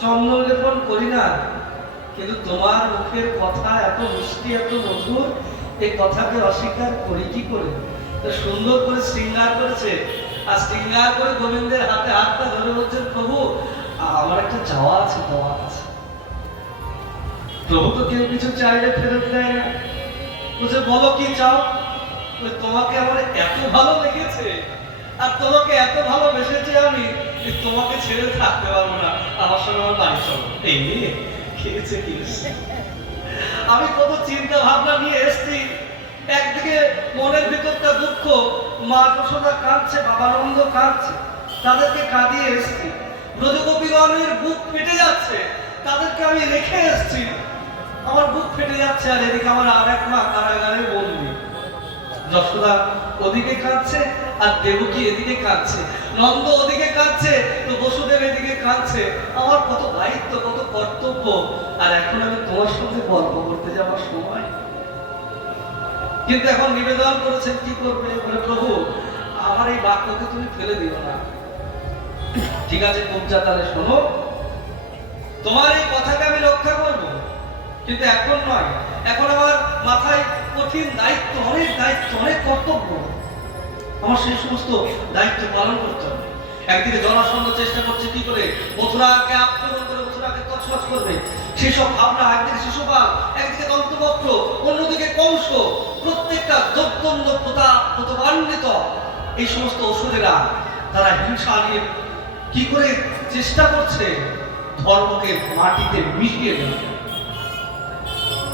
চন্দন লেপন করি না, কিন্তু তোমার মুখের কথা এত মিষ্টি, এত মধুর, এই কথাকে অস্বীকার করি কি করে? তো সুন্দর করে শৃঙ্গার করেছে, আর শৃঙ্গার করে গোবিন্দের হাতে হাতটা ধরে বলছেন, প্রভু আমার একটা চাওয়া আছে, দেওয়া আছে। প্রভু তো কেউ কিছু চাইলে ফেরত দেয় না। বলছে বলো কি চাও? তোমাকে আমার এত ভালো লেগেছে, আর তোমাকে এত ভালোবেসেছি আমি, তোমাকে ছেড়ে থাকতে পারবো না, আমার সঙ্গে আমার বাড়ি চলো। এই নিয়ে খেয়েছে কি, আমি কত চিন্তা ভাবনা নিয়ে এসছি। একদিকে মনের ভিতরটা দুঃখ, মা যশোদা কাঁদছে, বাবা নন্দ কাঁদছে, তাদেরকে কাঁদিয়ে এসছি। ব্রজগোপীগণের বুক ফেটে যাচ্ছে, তাদেরকে আমি রেখে এসছি, আমার বুক ফেটে যাচ্ছে। আর এদিকে আমার আর এক মা কারাগারে বন্দী, যশোদা ওদিকে কাঁদছে, আর দেবকী এদিকে কাঁদছে, নন্দ ওদিকে কাঁদছে, তো বসুদেব এদিকে কাঁদছে। আমার কত দায়িত্ব, কত কর্তব্য, আর এখন আমি তোমার সঙ্গে গল্প করতে যাওয়ার সময়। কিন্তু এখন নিবেদন করেছেন, কি করবে? বলে প্রভু আমার এই বাক্যকে তুমি ফেলে দিও না। ঠিক আছে কুবজা, তাহলে শোনো, তোমার এই কথাকে আমি রক্ষা করব, কিন্তু এখন নয়। এখন আমার মাথায় কঠিন দায়িত্ব, অনেক দায়িত্ব, অনেক কর্তব্য, আমার সেই সমস্ত দায়িত্ব পালন করতে হবে। একদিকে জরাসন্ধ চেষ্টা করছে কি করে মথুরাকে আক্রমণ করে মথুরাকে তছনছ করবে, সেসব ভাবনা। একদিকে শিশুপাল, একদিকে দন্তবক্র, অন্যদিকে কংস, প্রত্যেকটা দৈত্যন্দ প্রতাপান্বিত এই সমস্ত অসুরেরা, তারা হিংসা নিয়ে কি করে চেষ্টা করছে ধর্মকে মাটিতে মিশিয়ে দেওয়া।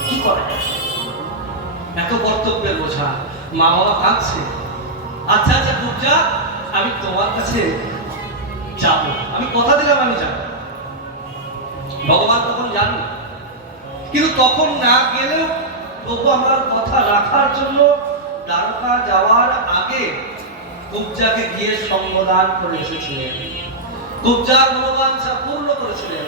কি করে? এত কর্তব্যের বোঝা, মা বাবা কাঁদছে। আচ্ছা আচ্ছা কুবজা, আমি তোমার কাছে যাব, আমি কথা দিলাম আমি যাব। ভগবান তখন জানি, কিন্তু তখন না গেলেও প্রভু আমার কথা রাখার জন্য দ্বারকা যাওয়ার আগে কুবজাকে গিয়ে সঙ্গদান করে এসেছিলেন, কুবজার মনোবাঞ্ছা পূর্ণ করেছিলেন।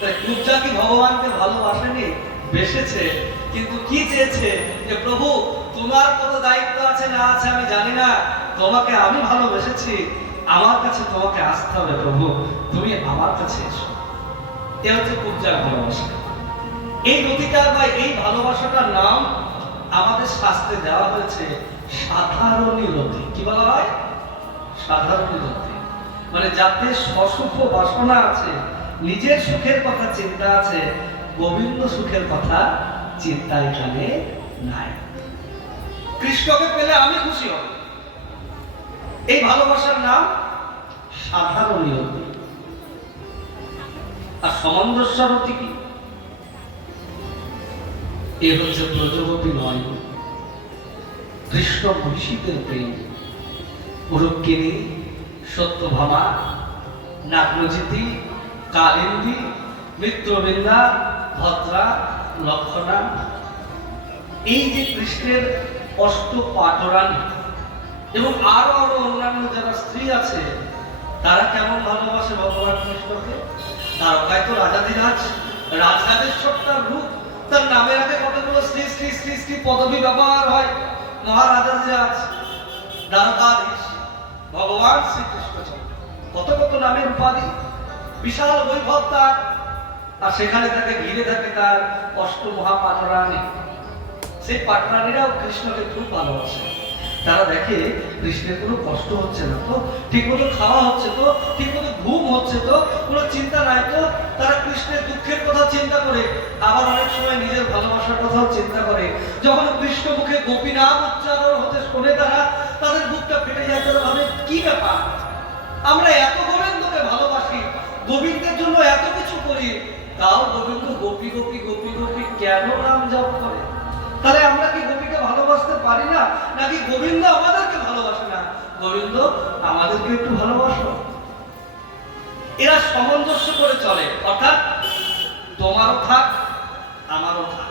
তাই কুবজা কি ভগবানকে ভালোবাসেনি? বেসেছে, কিন্তু কি চেয়েছে? যে প্রভু তোমার কত দায়িত্ব আছে না আছে আমি জানি না, তোমাকে আমি ভালোবেসেছি, আমার কাছে তোমাকে আসতে হবে প্রভু, তুমি আমার কাছে এসো। এ হচ্ছে কুবজার ভালোবাসা। এই অধিকার বা এই ভালোবাসাটার নাম আমাদের শাস্ত্রে দেওয়া হয়েছে সাধারণী রতি। কি বলা হয়? সাধারণী রতি, মানে যাতে সসুখ বাসনা আছে, নিজের সুখের কথা চিন্তা আছে, গোবিন্দ সুখের কথা চিন্তা এখানে নাই। কৃষ্ণকে পেলে আমি খুশি হব, এই ভালোবাসার নাম সাধারণীয়তা। আর সামঞ্জস্যরতি কি? এ হচ্ছে ব্রজগোপী নয়, কৃষ্ণ মহিষীদের প্রেম। রুক্মিণী, সত্যভামা, নাগ্নজিতি, কালিন্দী, মিত্রবৃন্দা, ভদ্রা, লক্ষণা, এই যে কৃষ্ণের অষ্ট পাটরানী এবং আরো আরো অন্যান্য যারা স্ত্রী আছে, তারা কেমন ভালোবাসে ভগবান কৃষ্ণকে। দ্বারকায় তো রাজাধিরাজ, রাজরাজেশ্বর তার রূপ, তার নামের আগে কতগুলো শ্রী শ্রী শ্রী শ্রী পদবী ব্যবহার হয়। মহারাজাধিরাজ, দ্বারকাধীশ, ভগবান শ্রীকৃষ্ণ, কত কত নামের উপাধি, বিশাল বৈভব তার। আর সেখানে তাকে ঘিরে থাকে তার অষ্ট মহাপাটরানী। সেই পাটরানীরাও কৃষ্ণকে খুব ভালোবাসে। তারা দেখে কৃষ্ণের কোনো কষ্ট হচ্ছে না তো, ঠিক মতো খাওয়া হচ্ছে তো, ঠিক মতো ঘুম হচ্ছে তো, কোনো চিন্তা নাই তো, তারা কৃষ্ণের দুঃখের কথা চিন্তা করে, আবার অনেক সময় নিজের ভালোবাসার কথাও চিন্তা করে। যখন কৃষ্ণ মুখে গোপী নাম উচ্চারণ হতে শোনে তারা, তাদের বুকটা ফেটে যায়। তারা ভাবে কি ব্যাপার, আমরা এত গোবিন্দকে ভালোবাসি, গোবিন্দের জন্য এত কিছু করি, তাও গোবিন্দ গোপী গোপী গোপী গোপী কেন নাম জপ করে? তাহলে আমরা কি গোপীকে ভালোবাসতে পারি না, নাকি গোবিন্দ আমাদেরকে ভালোবাসে না? গোবিন্দ আমাদেরকে একটু ভালোবাসো। এরা সামঞ্জস্য করে চলে, অর্থাৎ তোমারও থাক আমারও থাক।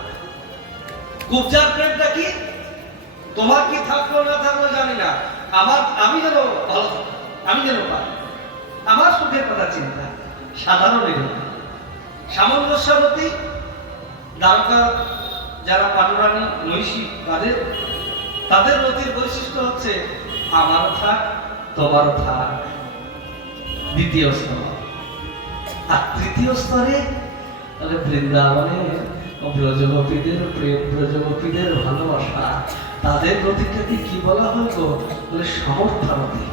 কুবজার প্রেমটা কি? তোমার কি থাকলো না থাকলো জানি না, আমি যেন ভালো থাকি, আমি যেন পাই, আমার সুখের কথা চিন্তা। সাধারণ সামঞ্জস্যবতী দ্বারকা যারা পাটরানী মহিষী, তাদের রতির বৈশিষ্ট্য হচ্ছে আমারও থাক তোমারও থাক। দ্বিতীয় স্তর আর তৃতীয় স্তরে তাহলে বৃন্দাবনের ব্রজগোপীদের প্রেম, ব্রজগোপীদের ভালোবাসা, তাদের নদীটাকে কি বলা হয় গো? বলে সামর্থ্য নদী।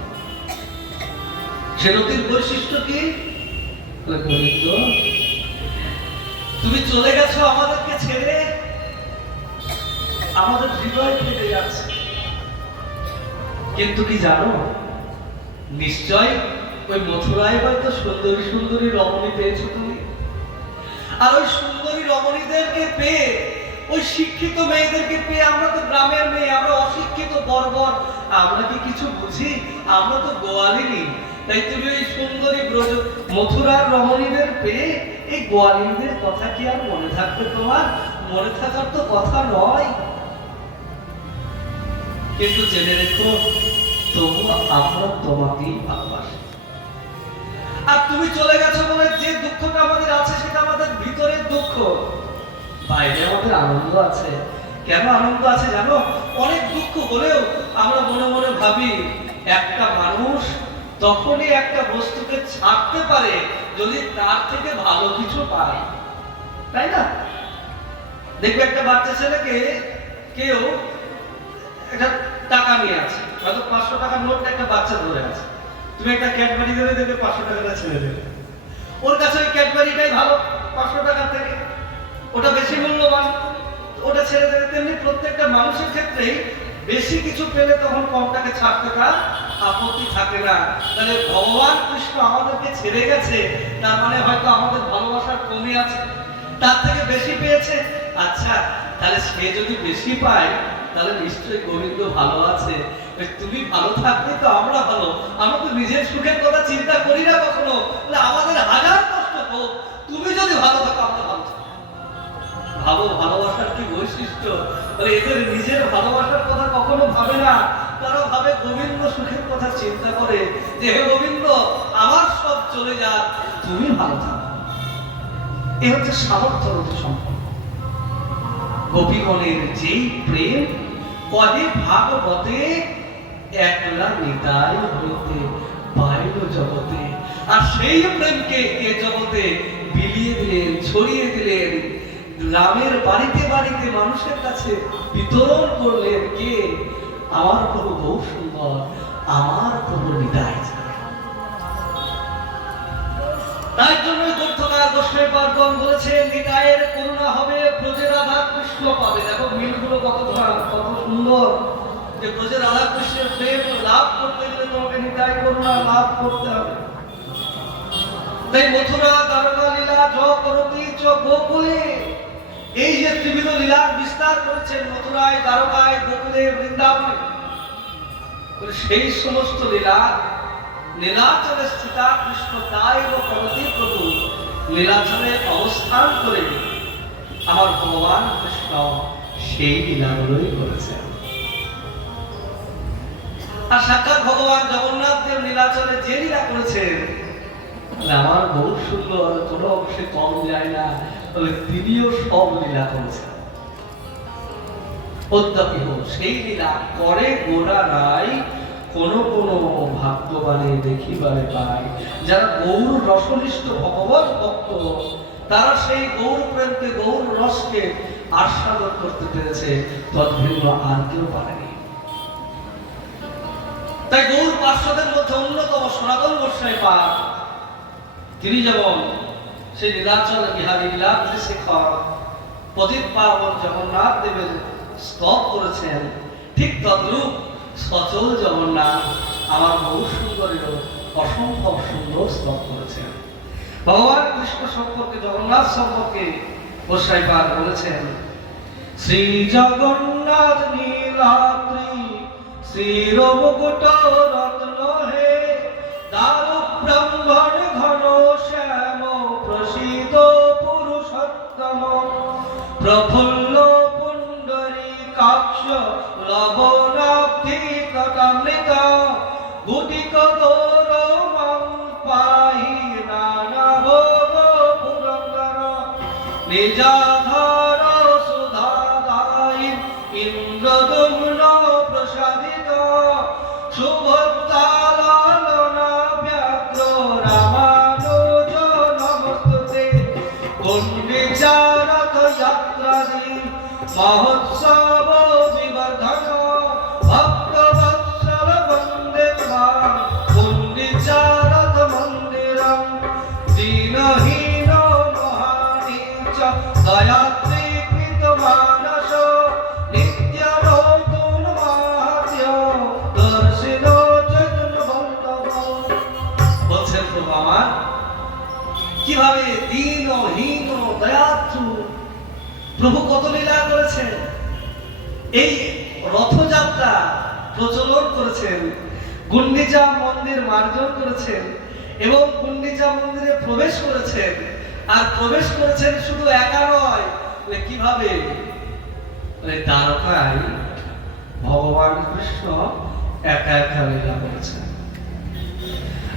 সে নদীর বৈশিষ্ট্য কি? গোবিন্দ, তুমি চলে গেছো আমাদেরকে ছেড়ে, আমাদের হৃদয় ফেটে যাচ্ছে। কিন্তু কি জানো, নিশ্চয় ওই মথুরায় হয়তো সুন্দরী সুন্দরী রমণী পেয়েছো তুমি। আর ওই সুন্দরী রমণীদেরকে পেয়ে, ওই শিক্ষিত মেয়েদেরকে পেয়ে, আমরা তো গ্রামের মেয়ে, আমরা অশিক্ষিত বর্বর, আমরা কি কিছু বুঝি? আমরা তো গোয়ালিনী। তাই তুমি ওই সুন্দরী ব্রজ মথুরার রমণীদের পেয়ে এই গোয়ালিনীদের কথা কি আর মনে থাকবে তোমার? মনে থাকার তো কথা নয়। কিন্তু জেনে রেখো, তবু আমরা তোমাকেই ভালোবাসি। আর তুমি চলে গেছো বলে যে দুঃখটা আমাদের আছে সেটা আমাদের ভিতরের দুঃখ, বাইরে আমাদের আনন্দ আছে। কেন আনন্দ আছে জানো? অনেক দুঃখ হলেও আমরা মনে মনে ভাবি, একটা মানুষ তখনই একটা বস্তুকে ছাড়তে পারে যদি তার থেকে ভালো কিছু পায়, তাই না? দেখবে একটা বাচ্চা ছেলেকে কেউ একটা টাকা নিয়ে আছে, হয়তো 500 টাকার নোট একটা বাচ্চা ধরে আছে, তুমি একটা ক্যাডবেরি ধরে দেবে, 500 টাকাটা ছেড়ে দেবে। ওর কাছে ওই ক্যাডবেরিটাই ভালো 500 টাকার থেকে, ওটা বেশি মূল্যবান, ওটা ছেড়ে দেবে। তেমনি প্রত্যেকটা মানুষের ক্ষেত্রেই বেশি কিছু পেলে তখন কমটাকে ছাড়তে তার আপত্তি থাকে না। তাহলে ভগবান কৃষ্ণ আমাদেরকে ছেড়ে গেছে, তার মানে হয়তো আমাদের ভালোবাসার কমে আছে, তার থেকে বেশি পেয়েছে। আচ্ছা, তাহলে সে যদি বেশি পায় তাহলে নিশ্চয়ই গোবিন্দ ভালো আছে। তুমি ভালো থাকলে তো আমরা ভালো। আমরা তো নিজের সুখের কথা চিন্তা করি না কখনো। আমাদের হাজার কষ্ট হোক, তুমি যদি ভালো থাকো আমরা ভালো থাকো। ভালো ভালোবাসার কি বৈশিষ্ট্য? এদের নিজের ভালোবাসার কথা কখনো ভাবে না, তারা ভাবে গোবিন্দ সুখের কথা চিন্তা করে যে হে গোবিন্দ, আমার সব চলে যাক, তুমি ভালো থাকো। এ হচ্ছে সামর্থ্যরতি সম্পর্ক। গোপীগণের যেই প্রেম, পদে ভাগবতে একলা নিতাই হইতে বাইল জগতে, আর সেই প্রেমকে এ জগতে বিলিয়ে দিলেন, ছড়িয়ে দিলেন, গ্রামের বাড়িতে বাড়িতে মানুষের কাছে বিতরণ করলেন। কে? আমার প্রভু গৌর সুন্দর, আমার প্রভু নিতাই। তাই জন্য গ্রন্থকার গোস্বামী পার্বণ বলেছেন, নিতাইয়ের করুণা হবে, ব্রজে রাধা কৃষ্ণ পাবে। দেখো মিলগুলো কত সুন্দর, যে ব্রজে রাধা কৃষ্ণের প্রেম লাভ করতে গেলে তোমাকে নিতাই করুণা লাভ করতে হবে। তাই মথুরা দ্বারকা লীলা জ করতি চ গোকুলে, এই যে ত্রিবিধ লীলার বিস্তার করেছেন মথুরায়, দ্বারকায়, গোকুলে, বৃন্দাবনে, সেই সমস্ত লীলা নীলাচলে স্থিতা কৃষ্ণ তাই ও করতি প্রভু, নীলাচলে অবস্থান করে আমার ভগবান কৃষ্ণ সেই লীলাগুলোই করেছেন। আর সাক্ষাৎ ভগবান জগন্নাথ দেব নীলাচলে যে লীলা করেছেন, আমার বহু সুন্দর, কোনো অংশে কম যায় না, বলে তিনিও সব লীলা করেছেন। অদ্যাপিহ সেই লীলা করে গোড়া নাই, কোন কোন ভাগ্যবানে দেখিবারে পায়। যারা গৌর রসনিষ্ঠ ভগবত ভক্ত, তারা সেই গৌর প্রেমকে, গৌর রসকে আস্বাদন করতে পেরেছে, তদ্ভিন্ন আর কেউ পারেনি। তাই গৌর পার্শ্বদের মধ্যে অন্যতম সনাতন গোস্বামী পাদ, তিনি যেমন সেই নীলাচল বিহারী লীলাবতী শেখর পতিত পাবন জগন্নাথ দেবের স্তব করেছেন, ঠিক তদ্রূপ সচল জগন্নাথ আমার বহু সুন্দরীর অসম্ভব সুন্দর স্তব করেছেন। ভগবান কৃষ্ণ সম্পর্কে, জগন্নাথ সম্পর্কে গোস্বামী পাদ বলেছেন, শ্রী জগন্নাথ নীলাদ্রি শ্রীর মুকুট রত্ন হে, দারু ব্রহ্মণ ঘন শ্যাম প্রসিদ্ধ পুরুষোত্তম, প্রফুল্ল পুণ্ডরীকাক্ষ লবণাব্ধি কটামৃত, গুটিক গৌরমং পাহি নানা ভোগ পুরন্দর, নিজাধর সুধাদায়ী ইন্দ্রদুম্ন প্রসাদিত, শুভোত্তালনা ব্যাঘ্র রামানুজ নম গুণ্ডিচারথ যাত্রাদি মহোৎসব বিবর্ধন ভক্তবৎসল বন্দে ত্বাং গুণ্ডিচারথ মন্দিরম দীনহীন মহানীচ দয়াত্রী কৃত মানস নিত্য নতুন মাহাত্য দর্শিন চৈতন্য বল্লভ। বলছেন প্রভু আমার কিভাবে দীনহীন দয়াত্রু প্রভু কত লীলা করেছেন, এই রথযাত্রা প্রচলন করেছেন, গুন্ডিচা মন্দির মার্জন করেছেন এবং গুন্ডিচা মন্দিরে প্রবেশ করেছেন। আর প্রবেশ করেছেন শুধু একা নয়, কিভাবে দ্বারকায় ভগবান কৃষ্ণ একা একা লীলা করেছেন।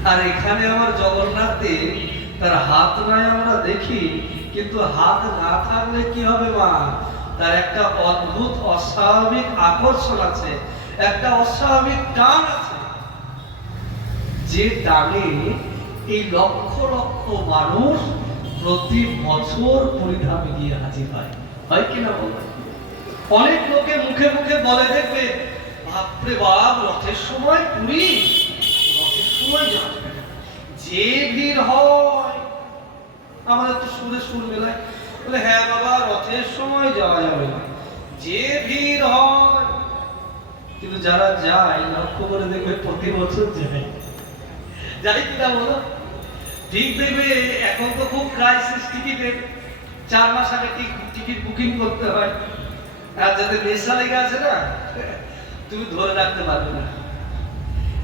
আর এখানে আমার জগন্নাথ দেব তার হাত নাই আমরা দেখি, কিন্তু হাত না থাকলে কি হবে মা, তার একটা অদ্ভুত অস্বাভাবিক আকর্ষণ আছে, একটা অস্বাভাবিক টান আছে, যে টানে এই লক্ষ লক্ষ মানুষ প্রতি বছর পরিধামে গিয়ে হাজির হয় কিনা বলো? অনেক লোকে মুখে মুখে বলে দেখবে, বাপরে বাপ রথের সময় পুরী, রথের সময় যে ভিড় হয়। আমাদের তো সুরে সুর মেলায় বলে, হ্যাঁ বাবা রথের সময় যাওয়া যাবে না, যে ভিড় হয়। কিন্তু যারা যায় লক্ষ্য করে দেখবে প্রতি বছর যাই কিনা বলো? ঠিক দেখবে এখন তো খুব ক্রাইসিস টিকিটের, 4 মাস আগে টিকিট বুকিং করতে হয়। আর যাদের নেশা লেগে আছে না, তুমি ধরে রাখতে পারবে না।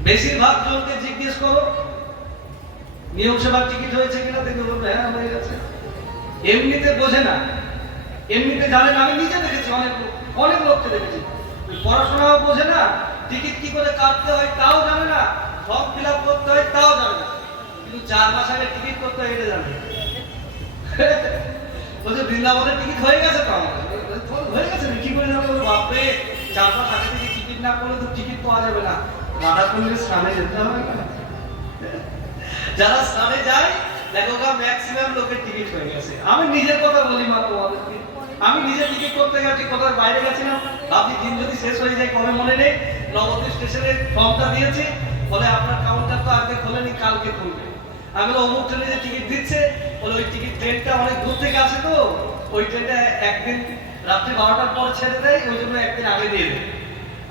বেশিরভাগ জনকে জিজ্ঞেস করো নিয়ম সেবার টিকিট হয়েছে কিনা, দেখে বলবে হ্যাঁ হয়ে গেছে। এমনিতে বোঝে না, এমনিতে জানে না। আমি নিজে দেখেছি, অনেক লোককে দেখেছি, পড়াশোনাও বোঝে না, টিকিট কি করে কাটতে হয় তাও জানে না, ফর্ম ফিল আপ করতে হয় তাও জানে না, কিন্তু 4 মাস আগে টিকিট করতে হয় এটা জানে। বলছে বৃন্দাবনের টিকিট হয়ে গেছে তো আমার, হয়ে গেছে কি করে জানো? বাপরে 4 মাস আগে থেকে টিকিট না করলে তো টিকিট পাওয়া যাবে না, রাধা কুণ্ডে স্নানে যেতে হবে না। যারা স্নানে যায় দেখো ম্যাক্সিমাম লোকের টিকিট হয়ে গেছে। আমি নিজের কথা বলি মা তোমাদেরকে, আমি নিজে টিকিট করতে গেছি, কোথায় বাইরে গেছিলাম, ভাবছি দিন যদি শেষ হয়ে যায় কবে মনে নেই, নবদ্বীপ স্টেশনে ফর্মটা দিয়েছি, বলে আপনার কাউন্টার তো আজকে খোলেনি, কালকে খুলবে। আমি বলে অমুক ট্রেনে যে টিকিট দিচ্ছে, বলে ওই টিকিট ট্রেনটা অনেক দূর থেকে আসে তো, ওই ট্রেনটা একদিন রাত্রি 12টার পর ছেড়ে দেয়, ওই জন্য একদিন আগে দিয়ে দেয়,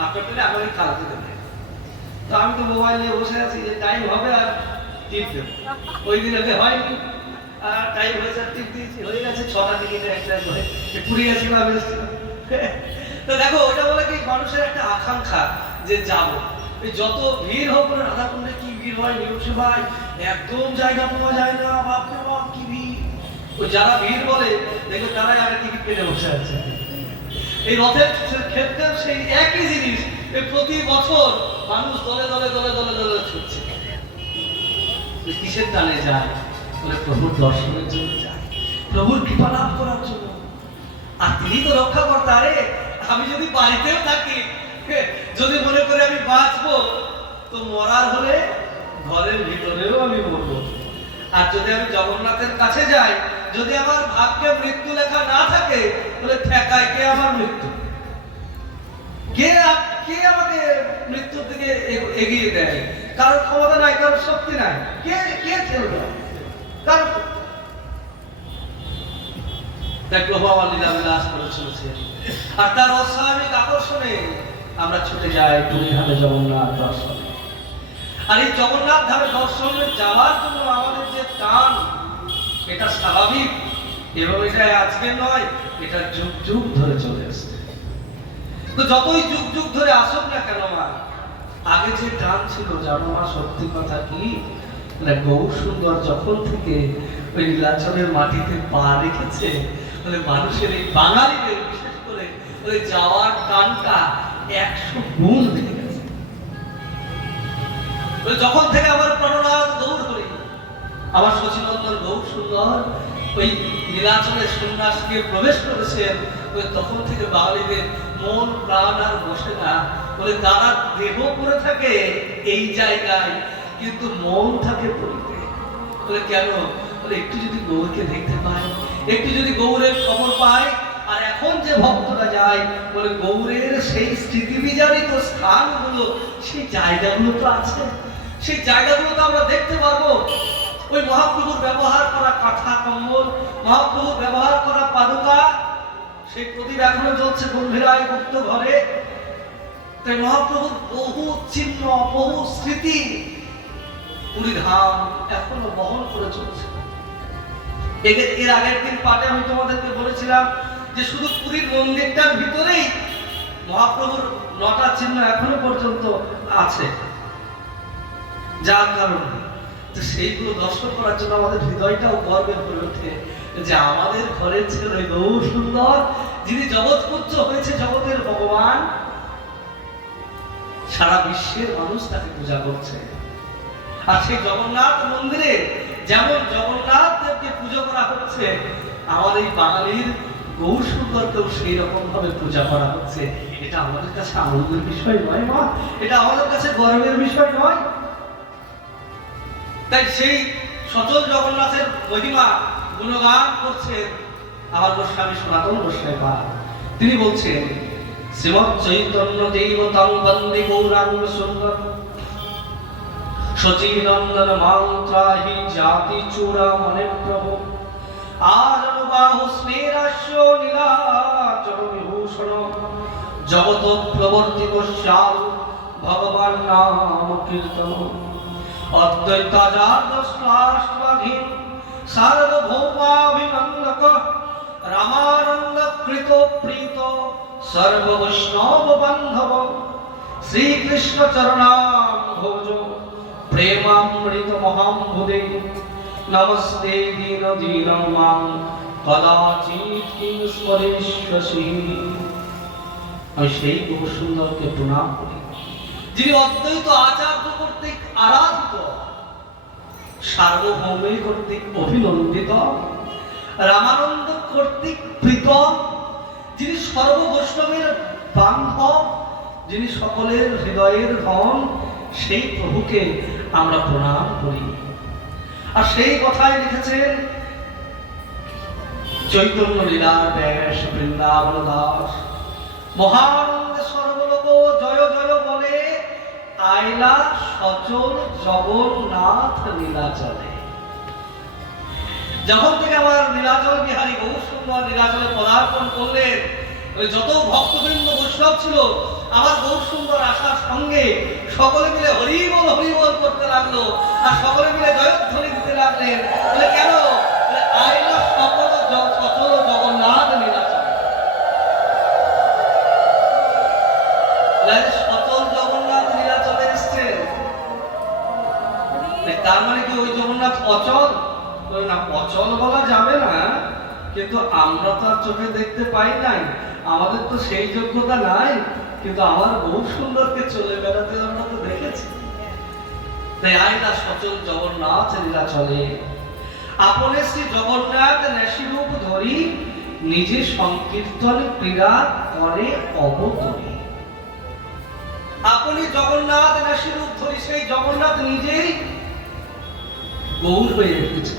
আপনার ট্রেনে আগামী কালকে দেবে। তো আমি তো মোবাইল নিয়ে বসে আছি যে টাইম হবে আর টিপ দেব, ওই দিন আগে হয়নি, আর টাইম হয়েছে টিপ দিয়েছি, হয়ে গেছে 6টা টিকিটে একটা করে পুরী গেছিলাম এসেছিলাম। তো দেখো ওটা বলে কি মানুষের একটা আকাঙ্ক্ষা যে যাবো, যত ভিড় হোক না, রাধাকুণ্ডে কি ভিড় হয় নিউজে ভাই, একদম জায়গা পাওয়া যায় না, বাপরে বাপ কি ভিড়। ওই যারা ভিড় বলে দেখো তারাই আগে টিকিট কেটে বসে আছে। এই রথের ক্ষেত্রে সেই একই জিনিস, প্রতি বছর মানুষ দলে দলে দলে দলে দলে ছুটছে। কিসের টানে যায়? বলে প্রভুর দর্শনের জন্য যায়, প্রভুর কৃপা লাভ করার জন্য। আর তিনি তো রক্ষা কর্তা। রে আমি যদি বাড়িতেও থাকি, যদি মনে করে আমি বাঁচবো, তো মরার হলে ঘরের ভিতরেও আমি মরবো। আর যদি আমি জগন্নাথের কাছে যাই, যদি আমার ভাগ্যে মৃত্যু লেখা না থাকে, তাহলে ঠেকায় কে আমার মৃত্যু? কে আমাকে মৃত্যুর দিকে এগিয়ে দেয়? কারোর ক্ষমতা নাই, কারোর শক্তি নাই, কে ঠেলবে? তাই প্রভু আমার লীলা বিলাস করে চলেছে, আর তার অস্বাভাবিক আকর্ষণে আমরা ছুটে যাই পুরীধামে জগন্নাথ দর্শনে। আর এই জগন্নাথ ধামে দর্শনে যাওয়ার জন্য আমাদের যে টান, এটা স্বাভাবিক এবং এটা আজকে নয়, এটা যুগ যুগ ধরে চলে আসছে। তো যতই যুগ যুগ ধরে আসুক না কেন মা, আগে যে টান ছিল জানো মা, সত্যি কথা কি, গৌর সুন্দর যখন থেকে ওই নীলাচলের মাটিতে পা রেখেছে, বলে মানুষের এই বাঙালিদের বিশেষ করে ওই যাওয়ার টানটা 100 গুণ বেড়ে গেছে। যখন থেকে আমার প্রাণনাথ গৌর হরি, আমার শচীনন্দন গৌর সুন্দর ওই নীলাচলের সন্ন্যাস দিয়ে প্রবেশ করেছেন, তখন থেকে বাঙালিদের মন প্রাণ আর বসে না। বলে তারা দেহ করে থাকে এই জায়গায়, কিন্তু মন থাকে পুরীতে। বলে কেন? বলে একটু যদি গৌরকে দেখতে পায়, একটু যদি গৌরের খবর পায়, আর এখন যে ভক্তরা যায় বলে গৌরের সেই স্মৃতিবিজড়িত স্থানগুলো, সেই জায়গাগুলো তো আছে, সেই জায়গাগুলো তো আমরা দেখতে পারবো। ওই মহাপ্রভুর ব্যবহার করা কাঁথা কম্বল, মহাপ্রভুর ব্যবহার করা পাদুকা, সেই প্রদীপ এখনো জ্বলছে গম্ভীরায় গুপ্ত ঘরে। তাই মহাপ্রভুর বহু চিহ্ন, বহু স্মৃতি পুরী ধাম এখনো বহন করে চলছে। এর আগের দিন পাঠে আমি তোমাদেরকে বলেছিলাম যে শুধু পুরীর মন্দিরটার ভিতরেই মহাপ্রভুর 9টা চিহ্ন এখনো পর্যন্ত আছে, যার কারণে সেইগুলো দর্শন করার জন্য আমাদের হৃদয়টাও গর্বে ভরে ওঠে যে আমাদের ঘরের ছেলে গৌর সুন্দর, যিনি জগৎপুত্র হয়েছে, জগতের ভগবান, সারা বিশ্বের মানুষ তাকে পূজা করছে। আর সেই জগন্নাথ মন্দিরে যেমন জগন্নাথ দেবকে পুজো করা হচ্ছে, আমাদের এই বাঙালির গৌর সুন্দরকেও সেই রকম ভাবে পূজা করা হচ্ছে। এটা আমাদের কাছে আনন্দের বিষয় নয় মা, এটা আমাদের কাছে গর্বের বিষয় নয়। তাই সেই সচল জগন্নাথের মহিমা গুণগান করছেন আমার গোস্বামী সনাতন গোস্বামী পা। তিনি বলছেন, শ্রীমৎ চৈতন্য দেবতং বন্দে গৌরাঙ্গ সুন্দর সচিনন্দন মাং ত্রাহি জাতি চূড়ামণি প্রভু আজনুবাহু স্নেহাস্য নীলাচল বিভূষণ জগত প্রবর্তিত শ্যাম ভগবান নাম কীর্তন অদ্বৈতাচার্য শ্লাষ্টাধীন সার্বভৌমাভিনন্দক রামানন্দ কৃত প্রীত সর্ব বৈষ্ণব বান্ধব শ্রীকৃষ্ণ চরণাম ভোজ প্রেমামৃত মহাম্ভুদে নমস্তে দীন দীনং মাং কদাচিৎ কিং স্মরেষ্যসি। আমি সেই গৌর সুন্দরকে প্রণাম করি, যিনি অদ্বৈত আচার্য কর্তৃক আরাধিত, সার্বভৌমের কর্তৃক অভিনন্দিত, রামানন্দ কর্তৃক প্রীত, যিনি সর্ববৈষ্ণবের বান্ধব, যিনি সকলের হৃদয়ের ধন, সেই প্রভুকে আমরা প্রণাম করি। আর সেই কথাই লিখেছেন চৈতন্য লীলার ব্যাস বৃন্দাবন দাস, মহানন্দে সর্বলোক জয় জয় বলে আইলা সচল জগন্নাথ নীলাচলে। যখন থেকে আমার নীলাচল বিহারী গৌর সুন্দর নীলাচলে পদার্পণ করলেন, যত ভক্তবৃন্দ বৈষ্ণব ছিল আমার গৌর সুন্দর আসার সঙ্গে সকলে মিলে হরিবল হরিবল করতে লাগলো, আর সকলে মিলে জয়ধ্বনি দিতে লাগলেন। বলে কেন? আইলা সকল সচল জগন্নাথ নীলাচলে। সচল জগন্নাথ নীলাচলে এসছেন, তার মানে কি ওই জগন্নাথ অচল? না, অচল বলা যাবে না, কিন্তু আমরা তো আর চোখে দেখতে পাই নাই, আমাদের তো সেই যোগ্যতা নাই, কিন্তু আমার গৌর সুন্দরকে চলে বেড়াতে আমরা তো দেখেছি। তাই আইলা সচল জগন্নাথ নীলাচলে আপনে শ্রী জগন্নাথ নেশিরূপ ধরি নিজে সংকীর্তন ক্রীড়া করে অবতরী। আপনি জগন্নাথ নেশিরূপ ধরি, সেই জগন্নাথ নিজেই গৌর হয়ে এসেছে,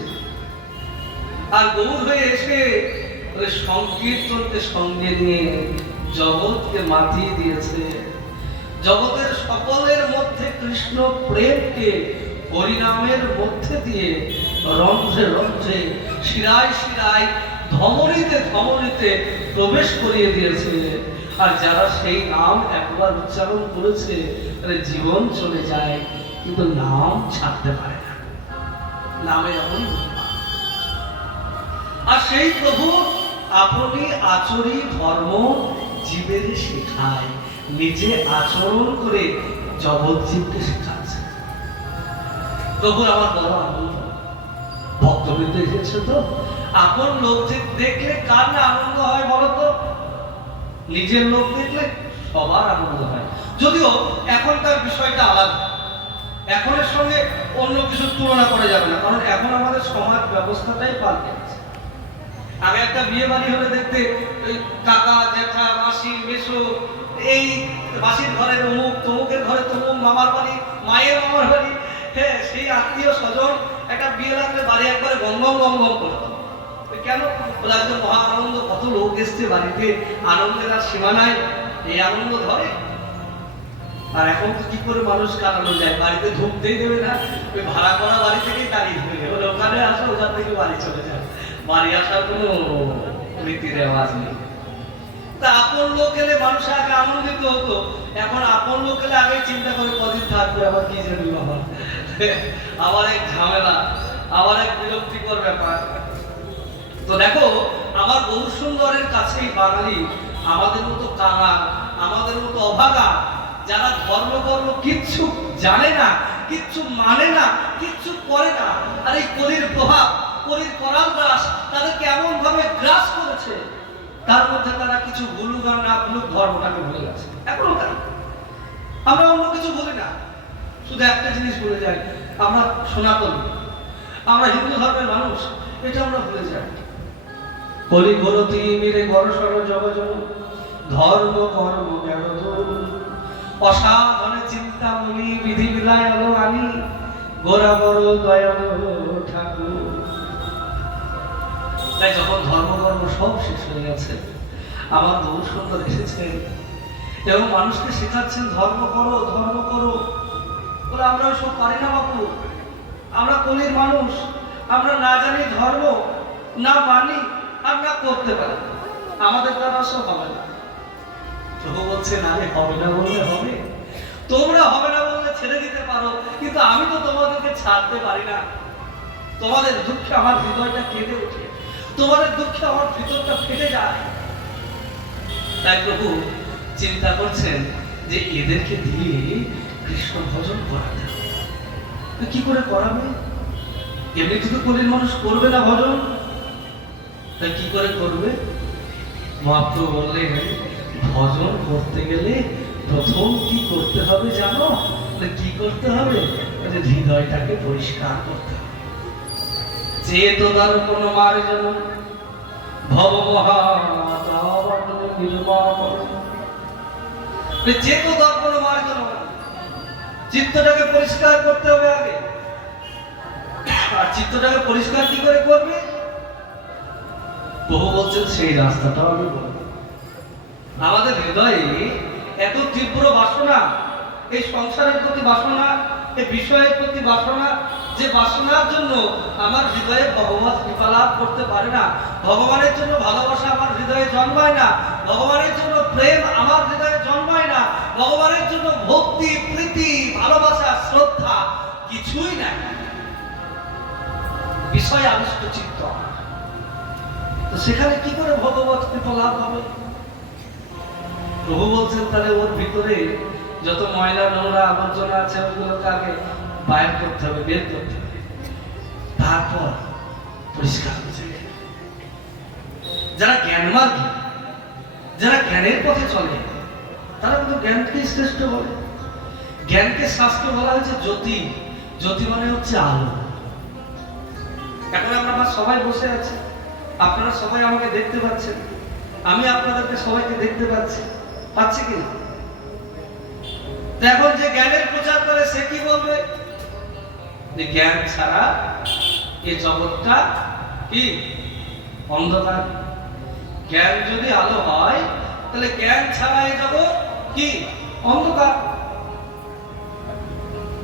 আর গৌর হয়ে এসে সংকীর্তনকে সঙ্গে নিয়ে জগৎকে মাতিয়ে দিয়েছে। জগতের সকলের মধ্যে কৃষ্ণ প্রেমকে হরিনামের মধ্যে দিয়ে রন্ধ্রে রন্ধ্রে শিরায় শিরায় ধমনীতে ধমনীতে প্রবেশ করিয়ে দিয়েছে। আর যারা সেই নাম একবার উচ্চারণ করেছে তাদের জীবন চলে যায়, কিন্তু নাম ছাড়তে পারে না, নামে এমনই। আর সেই প্রভু আপনি আচরি ধর্ম জীবের শেখায়, নিজে আচরণ করে জগৎ জীবকে শেখাচ্ছে। প্রভুর আমার বড় আনন্দ, ভক্তবৃন্দ এসেছে তো, আপন লোক দেখলে কার না আনন্দ হয় বলতো? নিজের লোক দেখলে সবার আনন্দ হয়। যদিও এখনকার বিষয়টা আলাদা, এখনের সঙ্গে অন্য কিছু তুলনা করা যাবে না, কারণ এখন আমাদের সমাজ ব্যবস্থাটাই পাল্টে গেছে। আগে একটা বিয়ে বাড়ি হলে দেখতে ওই কাকা জ্যাঠা মাসি মেসো, এই মাসির ঘরে তমুক, তমুকের ঘরে তমুক, মামার বাড়ি, মায়ের মামার বাড়ি, হ্যাঁ সেই আত্মীয় স্বজন একটা বিয়ে লাগলে বাড়ি একবারে গঙ্গম গঙ্গম করতো। কেন? এসছে বাড়িতে, আনন্দের আর সীমা নাই, এই আনন্দ ধরে। আর এখন তো কি করে মানুষ কাটানো যায়, বাড়িতে ঢুকতেই দেবে না, ওই ভাড়া করা বাড়ি থেকেই দাঁড়িয়ে দেবে, ওর ওখানে আসো, ওখান থেকে বাড়ি চলে যায়, বাড়ি আসার কোনো রীতি রেওয়াজ নেই। তা আপন লোক এলে মানুষ আগে আনন্দিত হতো, এখন আপন লোক এলে আগে চিন্তা করে কদিন থাকবে, আবার কি জানি আবার এক ঝামেলা, আবার এক বিরক্তিকর ব্যাপার। তো দেখো, আমার বহু সুন্দরের কাছেই বাঙালি আমাদের মতো কাঙাল, আমাদের মতো অভাগা, যারা ধর্ম কর্ম কিচ্ছু জানে না, কিচ্ছু মানে না, কিচ্ছু করে না, আর এই কলির প্রভাব, কলির করাল গ্রাস তাদেরকে এমন ভাবে গ্রাস করেছে, তার মধ্যে তারা কিছু ভুলুক আর না ভুলুক ধর্মটাকে ভুলে গেছে। এখনো তাই, আমরা অন্য কিছু বলি না, শুধু একটা জিনিস বলে যাই, আমরা সনাতন, আমরা হিন্দু ধর্মের মানুষ, এটা আমরা ভুলে যাই। কলি ঘোরতি মিরে গরসর জগজন, ধর্ম কর্ম জ্ঞান অসাধনে চিন্তামণি, বিধি বিলায় আলো আমি, গোরা বড় দয়াল ঠাকুর। তাই যখন ধর্মকর্ম সব শেষ হয়ে গেছে, আমার বহু সুন্দর এসেছেন এবং মানুষকে শেখাচ্ছেন ধর্ম করো, ধর্ম করো। বলে আমরা ওইসব পারি না বাপু, আমরা কলির মানুষ, আমরা না জানি ধর্ম, না মানি, আর না করতে পারি, আমাদের দ্বারা সব হবে না। প্রভু বলছে না রে, হবে না বললে হবে, তোমরা হবে না বললে ছেড়ে দিতে পারো, কিন্তু আমি তো তোমাদেরকে ছাড়তে পারি না। তোমাদের দুঃখে আমার হৃদয়টা কেঁদে ওঠে, তোমাদের দুঃখে আমার ভিতরটা ফেটে যায়। তাই প্রভু চিন্তা করছেন যে এদেরকে দিয়ে কৃষ্ণ ভজন করাতে হবে। কি করে করাবে? এমনি শুধু কলির মানুষ করবে না ভজন, তাই কি করে করবে? মহাপ্রভু বললেন, ভজন করতে গেলে প্রথম কি করতে হবে জানো? কি করতে হবে? হৃদয়টাকে পরিষ্কার করতে হবে। চেতনার কোন মার্জন ভব চেতনার কোন মার্জন, চিত্তটাকে পরিষ্কার করতে হবে আগে। আর চিত্তটাকে পরিষ্কার কি করে করবে? বহু বলছেন সেই রাস্তাটাও আমি বলবো। আমাদের হৃদয়ে এত তীব্র বাসনা, এই সংসারের প্রতি বাসনা, এই বিষয়ের প্রতি বাসনা, যে বাসনার জন্য আমার হৃদয়ে ভগবান কৃপা লাভ করতে পারে না, ভগবানের জন্য ভালোবাসা আমার হৃদয়ে জন্মায় না, ভগবানের জন্য প্রেম আমার হৃদয়ে জন্মায় না, ভগবানের জন্য ভক্তি, প্রীতি, ভালোবাসা, শ্রদ্ধা কিছুই নাই, বিষয় আবিষ্ট চিত্ত। তো সেখানে কি করে ভগবত কৃপা লাভ হবে? প্রভু বলছেন তাহলে ওর ভিতরে যত ময়লা নোংরা আবর্জনা আছে ওগুলোকে আগে বাইর করতে হবে, বের করতে হবে, তারপর পরিষ্কার হয়ে যাবে। যারা জ্ঞানমার্গী, যারা জ্ঞানের পথে চলে, তারা কিন্তু জ্ঞানকে শ্রেষ্ঠ বলে। জ্ঞানকে শাস্ত্র বলা হয়েছে জ্যোতি, জ্যোতি মানে হচ্ছে আলো। এখন আমরা সবাই বসে আছি, আপনারা সবাই আমাকে দেখতে পাচ্ছেন, আমি আপনাদেরকে সবাইকে দেখতে পাচ্ছি, পাচ্ছি কিনা? এখন যে জ্ঞানের প্রচার করে সে কি বলবে? যে জ্ঞান ছাড়া এই জগৎটা কি অন্ধকার। জ্ঞান যদি আলো হয় তাহলে জ্ঞান ছাড়া এই জগৎ কি অন্ধকার।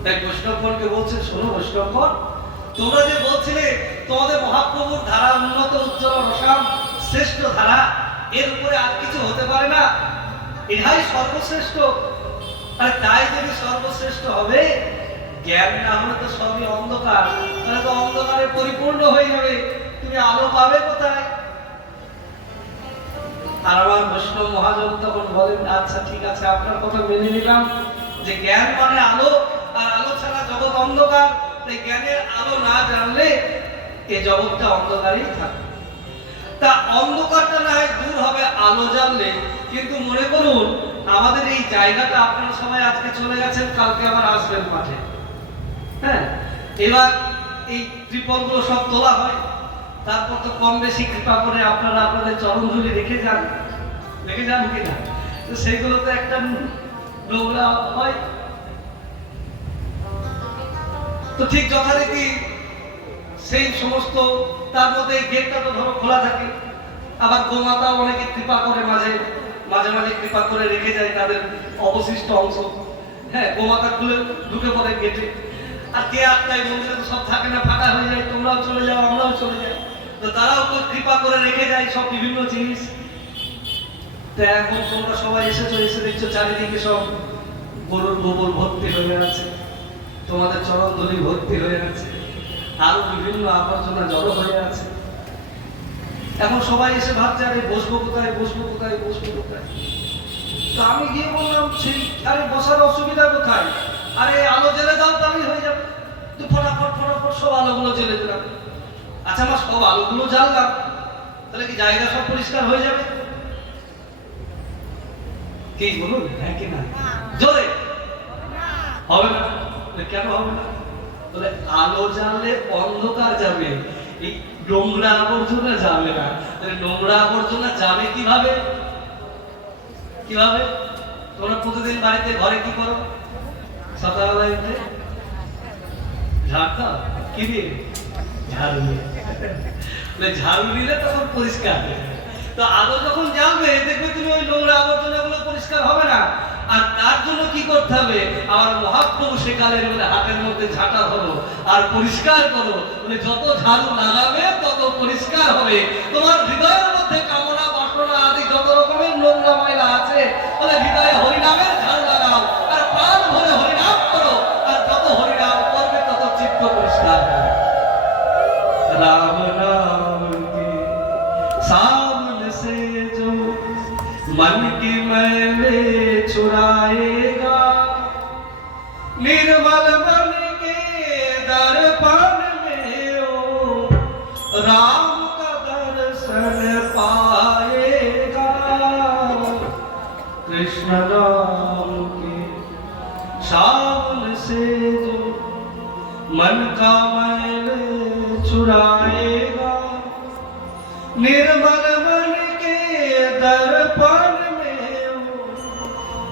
তাই বৈষ্ণবগণকে বলছে, শোনো বৈষ্ণবগণ, তোমরা যে বলছিলে তোমাদের মহাপ্রভুর ধারা উন্নত, উজ্জ্বল, রসাম, শ্রেষ্ঠ ধারা, এর উপরে আর কিছু হতে পারে না, এটাই সর্বশ্রেষ্ঠ। আর তাই যদি সর্বশ্রেষ্ঠ হবে, জ্ঞান না হলে তো সবই অন্ধকার, তাহলে তো অন্ধকারে পরিপূর্ণ হয়ে যাবে, তুমি আলো পাবে কোথায়? আর আমার বৈষ্ণব মহাজন তখন বলেন, আচ্ছা ঠিক আছে, আপনার কথা মেনে নিলাম যে জ্ঞান মানে আলো, আর আলো ছাড়া জগৎ অন্ধকার, তাই জ্ঞানের আলো না জানলে এই জগৎটা অন্ধকারেই থাকবে। তা অন্ধকারটা না হয় দূর হবে আলো জানলে, কিন্তু মনে করুন আমাদের এই জায়গাটা, আপনারা সবাই আজকে চলে গেছেন, কালকে আবার আসবেন মাঠে, হ্যাঁ, এবার এই ত্রিপলগুলো সব তোলা হয়, তারপর তো কম বেশি কৃপা করে আপনারা আপনাদের চরণধুলি রেখে যান কিনা? তো সেইগুলো তো একটা নোংরা হয়। তো ঠিক যথারীতি সেই সমস্ত, তার মধ্যে গেটটা তো ধরো খোলা থাকে, আবার গোমাতাও অনেকে কৃপা করে, মাঝে মাঝে মাঝে কৃপা করে রেখে যায় তাদের অবশিষ্ট অংশ। হ্যাঁ, গোমাতা খুলে ঢুকে পড়ে গেটে। আর কে আটটায় মন্দিরে তো সব থাকে না, ফাঁকা হয়ে যায়, তোমরাও চলে যাও আমরাও চলে যাই, তো তারাও তো কৃপা করে রেখে যায় সব বিভিন্ন জিনিস। তো এখন তোমরা সবাই এসেছো, এসে দেখছো চারিদিকে সব গরুর গোবর ভর্তি হয়ে আছে, তোমাদের চরণ ধুলি ভর্তি হয়ে আছে, আরো বিভিন্ন আবর্জনা জড়ো হয়ে আছে। এখন সবাই এসে ভাবছে আরে বসবো কোথায়, বসবো কোথায়, বসবো কোথায়। তো আমি গিয়ে বললাম সেই আরে বসার অসুবিধা কোথায়, আরে আলো জ্বেলে দাও তাহলেই হয়ে যাবে। তো ফটাফট ফটাফট সব আলোগুলো জ্বেলে দিলাম। আচ্ছা আমার সব আলোগুলো জ্বাললাম, তাহলে কি জায়গা সব পরিষ্কার হয়ে যাবে? কি বলুন, হ্যাঁ কি না? জোরে হবে না। কেন হবে না? বলে আলো জ্বাললে অন্ধকার যাবে, এই নোংরা আবর্জনা যাবে না। নোংরা আবর্জনা যাবে কিভাবে? কিভাবে? তোমরা প্রতিদিন বাড়িতে ঘরে কি করো? সকালবেলায় উঠে ঝাড় দাও, কি দিয়ে? ঝাড়ু দিয়ে। ঝাড়ু দিলে তখন পরিষ্কার হবে। তো আলো যখন জ্বালবে দেখবে তুমি ওই নোংরা আবর্জনা গুলো পরিষ্কার হবে না। আর তার জন্য কি করতে হবে? আমার মহাপ্রভু সেকালের বলে হাতের মধ্যে ঝাঁটা ধরো আর পরিষ্কার করো। বলে যত ঝাড়ু লাগাবে তত পরিষ্কার হবে। তোমার হৃদয়ের মধ্যে কামনা বাসনা আদি যত রকমের নোংরা ময়লা আছে, বলে হৃদয়ে হরিনামের ঝাড়ু লাগাও আর প্রাণ ভরে হরিনাম করো। আর যত হরিনাম করবে তত চিত্ত পরিষ্কার হবে। রাম নাম के सामने से जो मन की मैले छुड़ाएगा, निर्मल मन के दर्पण में ओ राम का दर्शन पाएगा। कृष्ण नाम के सामने से जो मन का मैले छुड़ाएगा, निर्मल मन के दर्पण में वो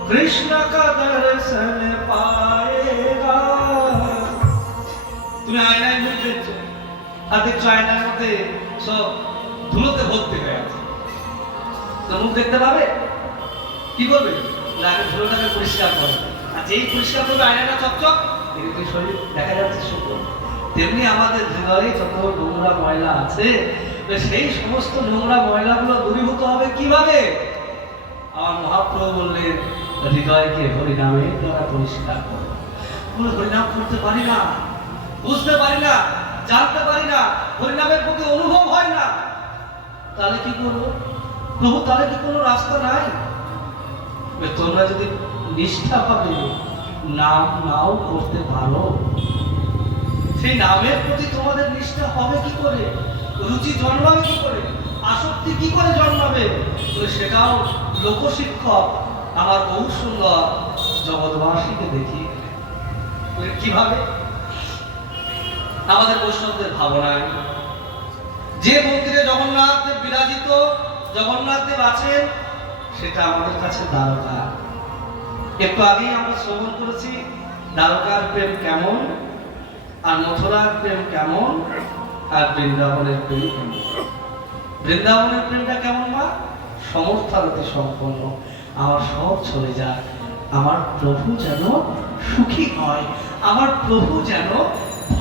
कृष्ण का दर्शन पाएगा। তুমি আয়নায় মুখ দেখছো আর দেখছো আয়নার মধ্যে সব ধুলোতে ভর্তি হয়ে আছে, তো মুখ দেখতে পাবে? কি করবে? আগে ধুলোটাকে পরিষ্কার করবে, আর যেই পরিষ্কার করবে আয়নাটা চকচক, এদিকে শরীর দেখা যাচ্ছে সুন্দর। তেমনি আমাদের হৃদয়ে যত নোংরা ময়লা আছে, সেই সমস্ত নোংরা ময়লাগুলো দূরীভূত হবে কিভাবে? আমার মহাপ্রভু বললেন হৃদয়কে হরিনামের দ্বারা পরিষ্কার করো। কোনো হরিনাম করতে পারি না, বুঝতে পারি না, জানতে পারি না, হরিনামের প্রতি অনুভব হয় না, তাহলে কি করবো? প্রভু তাহলে কি কোনো রাস্তা নাই? তোমরা যদি নিষ্ঠা পাবে নাম নাও করতে পারো, সেই নামের প্রতি তোমাদের নিষ্ঠা হবে কি করে? রুচি জন্মাবে কি করে? আসক্তি কি করে জন্মাবে? সেটাও লোকশিক্ষক আমার বহু সুন্দর জগৎবাসীকে দেখি কিভাবে আমাদের বৈষ্ণবদের ভাবনায় যে মন্দিরে জগন্নাথ দেব বিরাজিত, জগন্নাথ দেব আছেন, সেটা আমাদের কাছে দ্বারকা। একটু আগেই আমরা শ্রবণ করেছি দ্বারকার প্রেম কেমন, আর মথুরার প্রেম কেমন, আর বৃন্দাবনের প্রেম কেমন। বৃন্দাবনের প্রেমটা কেমন? মা সমর্থারতি সম্পন্ন, আমার সব চলে যায়, আমার প্রভু যেন সুখী হয়, আমার প্রভু যেন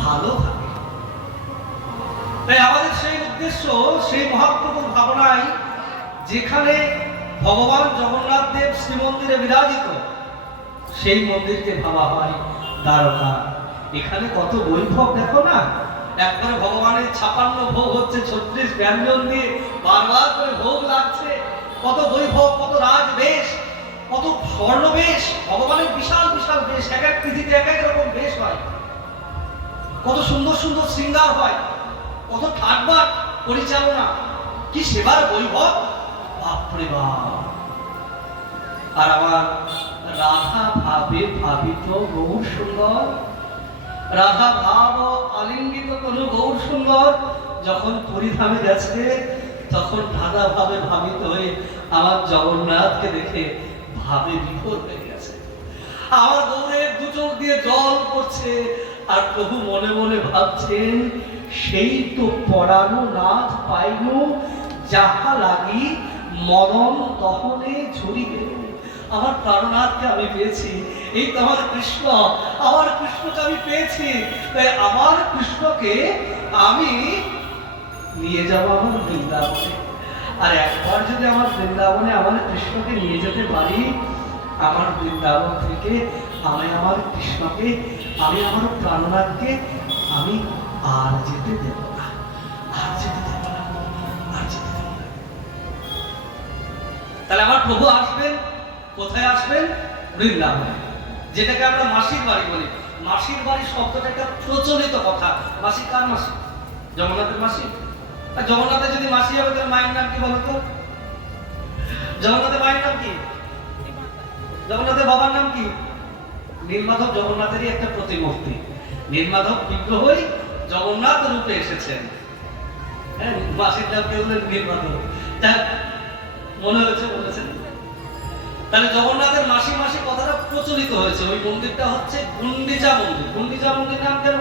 ভালো থাকে। তাই আমাদের সেই উদ্দেশ্য, সেই মহাপ্রভুর ভাবনায় যেখানে ভগবান জগন্নাথ দেব শ্রীমন্দিরে বিরাজিত, সেই মন্দিরকে ভাবা হয় দ্বারকা। এখানে কত বৈভব দেখো না, একবারে ভগবানের 56 ভোগ হচ্ছে, 36 ব্যঞ্জন দিয়ে বারবার করে ভোগ লাগছে। কত বৈভব, কত রাজবেশ, কত স্বর্ণবেশ, ভগবানের বিশাল বিশাল বেশ, এক এক তিথিতে এক এক রকম বেশ হয়, কত সুন্দর সুন্দর শৃঙ্গার হয়, কত ঠাটবাট পরিচালনা, কি সেবার বৈভব, বাপরে বাপ। আর আমার রাধা ভাবে ভাবিত বহু সুন্দর, রাধা ভাব আলিঙ্গিত কোন গৌর সুন্দর যখন পরিধামে গেছে, তখন রাধা ভাবে ভাবিত হয়ে আমার জগন্নাথকে দেখে ভাবে বিভোর হয়ে গেছে। আমার গৌরের দু চোখ দিয়ে জল পড়ছে, আর প্রভু মনে মনে ভাবছেন সেই তো পড়ানো নাথ পাইনু, যাহা লাগি মরণ দহনে ঝরিবে। আমার প্রাণনাথকে আমি পেয়েছি, এই তো আমার কৃষ্ণ, আমার কৃষ্ণকে আমি পেয়েছি। তাই আমার কৃষ্ণকে আমি নিয়ে যাবো আমার বৃন্দাবনে। আর একবার যদি আমার বৃন্দাবনে আমার কৃষ্ণকে নিয়ে যেতে পারি, আমার বৃন্দাবন থেকে আমি আমার কৃষ্ণকে, আমি আমার প্রাণনাথকে আমি আর যেতে দেব না, আর যেতে দেব না, আর যেতে দেব না। তাহলে আমার প্রভু আসবেন কোথায়? আসবেন বৃন্দাবনে, যেটাকে আমরা মাসির বাড়ি বলি। মাসির বাড়ি শব্দটা একটা প্রচলিত কথা। মাসি কার মাসি? জগন্নাথের মাসি। আর জগন্নাথের যদি মাসি হবে তাহলে মায়ের নাম কি বলতো? জগন্নাথের মায়ের নাম কি? জগন্নাথের বাবার নাম কি? নীলমাধব জগন্নাথেরই একটা প্রতিমূর্তি। নীলমাধব বিগ্রহই জগন্নাথ রূপে এসেছেন। হ্যাঁ, মাসির নাম কে বললেন? নীলমাধব। মনে হয়েছে বলেছেন। তাহলে জগন্নাথের মাসি মাসি কথাটা প্রচলিত হয়েছে। ওই মন্দিরটা হচ্ছে গুন্ডিচা মন্দির। গুন্ডিচা মন্দির নাম কেন?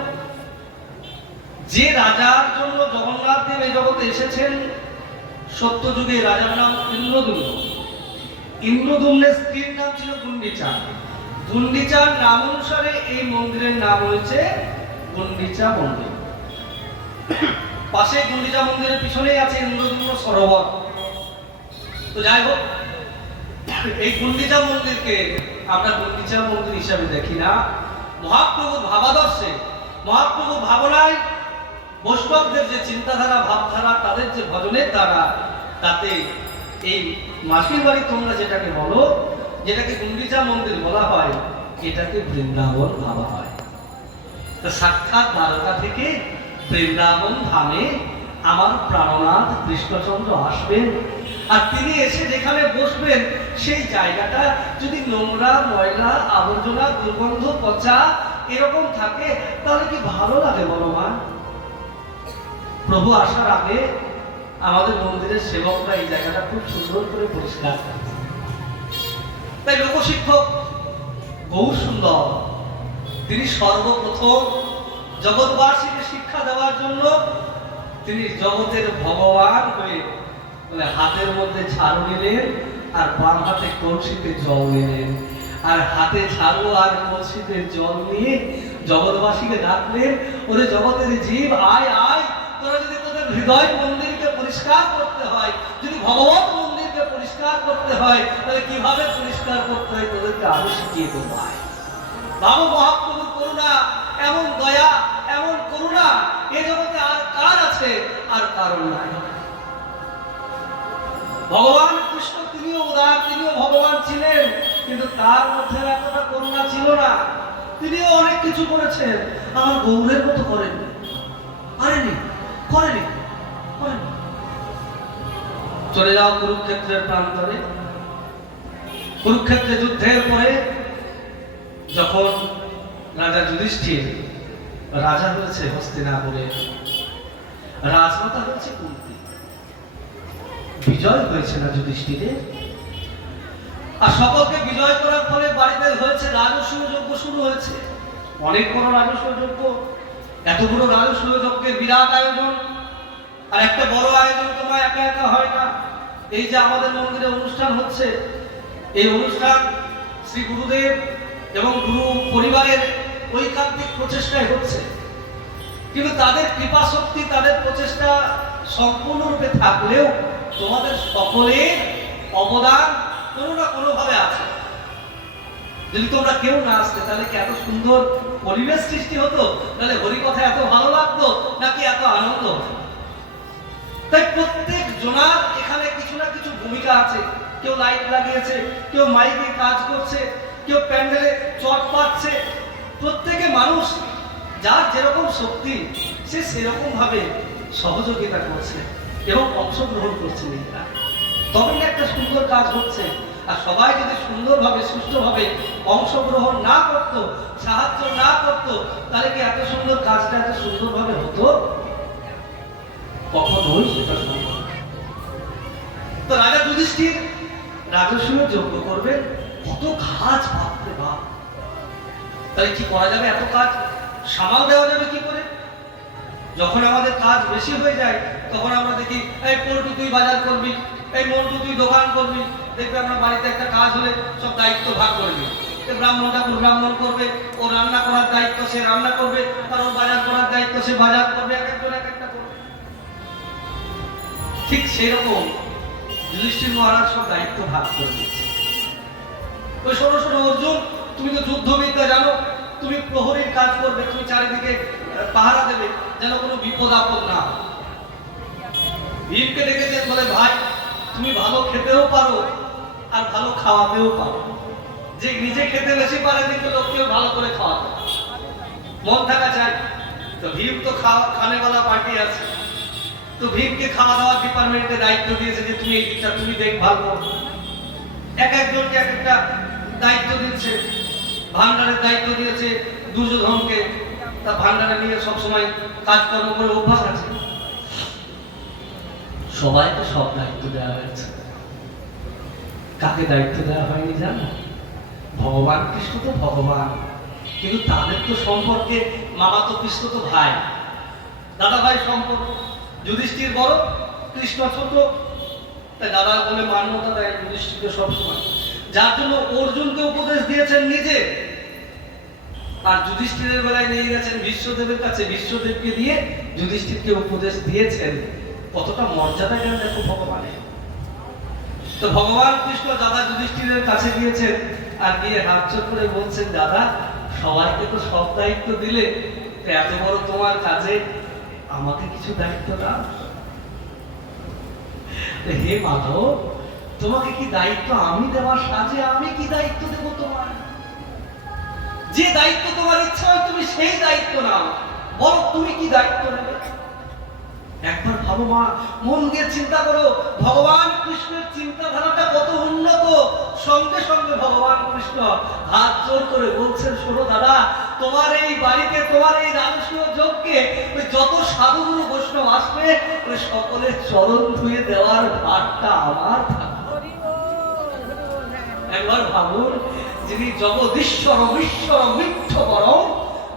যে রাজার জন্য জগন্নাথ দেব এই জগতে এসেছেন, সত্য যুগে রাজার নাম ইন্দ্রদুম্ন। ইন্দ্রদুম্নের স্ত্রীর নাম ছিল গুন্ডিচা। গুন্ডিচার নাম অনুসারে এই মন্দিরের নাম হয়েছে গুন্ডিচা মন্দির। পাশে গুন্ডিচা মন্দিরের পিছনেই আছে ইন্দ্রদুম্ন সরোবর। তো যাই হোক, এই গুন্ডিচা মন্দিরকে আমরা গুন্ডিচা মন্দির হিসাবে দেখি না। মহাপ্রভুর ভাবাদর্শে, মহাপ্রভুর ভাবনায়, বৈষ্ণবদের যে চিন্তাধারা, ভাবধারা, তাদের যে ভজনের দ্বারা, তাতে এই মাসির বাড়ি তোমরা যেটাকে বলো, যেটাকে গুন্ডিচা মন্দির বলা হয়, এটাকে বৃন্দাবন ভাবা হয়। তো সাক্ষাৎ দ্বারকা থেকে বৃন্দাবন ধামে আমার প্রাণনাথ কৃষ্ণচন্দ্র আসবেন। আর তিনি এসে যেখানে বসবেন, সেই জায়গাটা যদি নোংরা, ময়লা, আবর্জনা, দুর্গন্ধ, পচা এরকম থাকে, তাহলে কি ভালো লাগে বলো মা? প্রভু আসার আগে আমাদের মন্দিরের সেবকরা এই জায়গাটা খুব সুন্দর করে পরিষ্কার করে। তাই লোকশিক্ষক গৌর সুন্দর তিনি সর্বপ্রথম জগৎবাসীকে শিক্ষা দেওয়ার জন্য তিনি জগতের ভগবান হয়ে হাতের মধ্যে ঝাড়ু নিলেন, আর বাম হাতে কলসিতে জল নিলেন। আর হাতে ঝাড়ু আর কলসিতে জল নিয়ে জগৎবাসীকে ডাকলেন, ওরে জগতের জীব, আয় আয়, তোরা যদি তোদের হৃদয় মন্দিরকে পরিষ্কার করতে হয়, যদি ভগবত মন্দিরকে পরিষ্কার করতে হয়, তাহলে কিভাবে পরিষ্কার করতে হয় তোদেরকে আমি শিখিয়ে দেবো। ভাবো মহাপ্রভুর করুণা, এমন দয়া, এমন করুণা এ জগতে আর কার আছে? আর কারণ নাই। ভগবান কৃষ্ণ তিনিও উদার, তিনিও ভগবান ছিলেন, কিন্তু তার মধ্যে এতটা করুণা ছিল না। তিনিও অনেক কিছু করেছেন, আমার গৌরের মতো করেননি, পারেনি, করেনি, করেনি। চলে যাও কুরুক্ষেত্রের প্রান্তরে। কুরুক্ষেত্রে যুদ্ধের পরে যখন রাজা যুধিষ্ঠির রাজা হয়েছে হস্তিনাপুরে, রাজমাতা হয়েছে কুন্তি, বিজয় হয়েছে না যুধিষ্ঠিরের। আর সকলকে বিজয় করার ফলে বাড়িতে হয়েছে রাজসূয় যজ্ঞ শুরু হয়েছে। অনেক বড় রাজসূয় যজ্ঞ, এত বড় রাজসূয় যজ্ঞের বিরাট আয়োজন। আর একটা বড় আয়োজন তোমার একা একা হয় না। এই যে আমাদের মন্দিরে অনুষ্ঠান হচ্ছে, এই অনুষ্ঠান শ্রী গুরুদেব এবং গুরু পরিবারের ঐকান্তিক প্রচেষ্টায় হচ্ছে, কিন্তু তাদের কৃপা শক্তি, তাদের প্রচেষ্টা সম্পূর্ণরূপে থাকলেও তোমাদের সকলের অবদান কোনো না কোনো ভাবে আছে। যদি তোমরা কেউ না আসতে, তাহলে কি এত সুন্দর পরিবেশ সৃষ্টি হতো? তাহলে হরিকথা এত ভালো লাগতো নাকি এত আনন্দ হতো? তাই প্রত্যেক জনার এখানে কিছু না কিছু ভূমিকা আছে। কেউ লাইট লাগিয়েছে, কেউ মাইকে কাজ করছে, কেউ প্যান্ডেলে চট পাচ্ছে। প্রত্যেকে মানুষ, যার যেরকম শক্তি সে সেরকম ভাবে সহযোগিতা করছে এবং অংশগ্রহণ করছে। তবে একটা সুন্দর কাজ হচ্ছে। আর সবাই যদি সুন্দরভাবে, সুষ্ঠুভাবে অংশগ্রহণ না করতো, সাহায্য না করতো, তাহলে কি এত সুন্দর কাজটা এত সুন্দরভাবে হতো? কখনোই সেটা সম্ভব। তো রাজা যুধিষ্ঠির রাজসূয় যজ্ঞ করবেন, কত কাজ, ভাবতে ভাব। তাহলে কি করা যাবে? এত কাজ সামাল দেওয়া যাবে কি করে? যখন আমাদের কাজ বেশি হয়ে যায় তখন আমরা দেখি এই পল্টু তুই বাজার করবি, এই মন্টু তুই দোকান করবি। দেখবে আমরা বাড়িতে একটা কাজ হলে সব দায়িত্ব ভাগ করে দিই। ব্রাহ্মণ ঠাকুর ব্রাহ্মণ করবে, ও রান্না করার দায়িত্ব সে রান্না করবে, আর ও বাজার করার দায়িত্ব সে বাজার করবে, এক একজন এক একটা করবে। ঠিক সেরকম যুধিষ্ঠির মহারাজ সব দায়িত্ব ভাগ করে দিচ্ছে। ওই শোনো শোনো অর্জুন, তুমি তো যুদ্ধবিদ্যা জানো, তুমি প্রহরীর কাজ করবে, তুমি চারিদিকে পাহারা দেবে যেন কোনো বিপদ আপদ না হয়। ভীমকে ডেকেছেন, বলে ভাই তুমি ভালো খেতেও পারো আর ভালো খাওয়াতেও পারো। যে নিজে খেতে বেশি পারে কিন্তু লোককেও ভালো করে খাওয়াতে মন থাকা চাই। তো ভীম তো খানেওয়ালা পার্টি আছে, তো ভীমকে খাওয়া দাওয়ার ডিপার্টমেন্টে দায়িত্ব দিয়েছে যে তুমি এই দিকটা তুমি দেখভাল করো। এক একজনকে এক একটা দায়িত্ব দিচ্ছে। ভান্ডারের দায়িত্ব দিয়েছে দুর্যোধনকে, তা ভান্ডারে নিয়ে সবসময় কাজকর্ম করে অভ্যাস আছে। সবাইকে সব দায়িত্ব দেওয়া হয়েছে, কাকে দায়িত্ব দেওয়া হয়নি জানো? ভগবান কৃষ্ণ তো ভগবান, কিন্তু তাদের তো সম্পর্কে মামাতো কৃষ্ণ তো ভাই, দাদা ভাই সম্পর্ক। যুধিষ্ঠির বড়, কৃষ্ণ ছোট, তাই দাদা বলে মান্যতা দেয় যুধিষ্ঠিরকে সবসময়। যার জন্য অর্জুনকে উপদেশ দিয়েছেন নিজে, আর যুধিষ্ঠিরের বেলায় নিয়ে গেছেন বিশ্বদেবের কাছে, বিশ্বদেবকে দিয়ে যুধিষ্ঠিরকে উপদেশ দিয়েছেন। কতটা মর্যাদা কেন দেখো ভগবানের। তো ভগবান কৃষ্ণ দাদা যুধিষ্ঠিরের কাছে গিয়েছেন, আর গিয়ে হাত জোড় করে বলছেন, দাদা সবাইকে তো সব দায়িত্ব দিলে, এত বড় তোমার কাজে আমাকে কিছু দায়িত্ব দাও। হে মাধব, তোমাকে কি দায়িত্ব আমি দেওয়ার সাজে আমি কি দায়িত্ব দেব তোমার? যে দায়িত্ব তোমার ইচ্ছা হয় তুমি সেই দায়িত্ব নাও, বলো তুমি কি দায়িত্ব নেবে। একবার ভাবো মা, মন দিয়ে চিন্তা করো, ভগবান কৃষ্ণের চিন্তাধারাটা কত উন্নত। সঙ্গে সঙ্গে ভগবান কৃষ্ণ হাত জোর করে বলছেন, শোনো দাদা, তোমার এই বাড়িতে তোমার এই রাজসূয় যজ্ঞে যত সাধুগুরু বৈষ্ণব আসবে ওই সকলের চরণ ধুয়ে দেওয়ার ভারটা আমার থাকবে। একবার ভাবুন, যিনি জগদীশ্বর ঈশ্বর মিথ্য পরম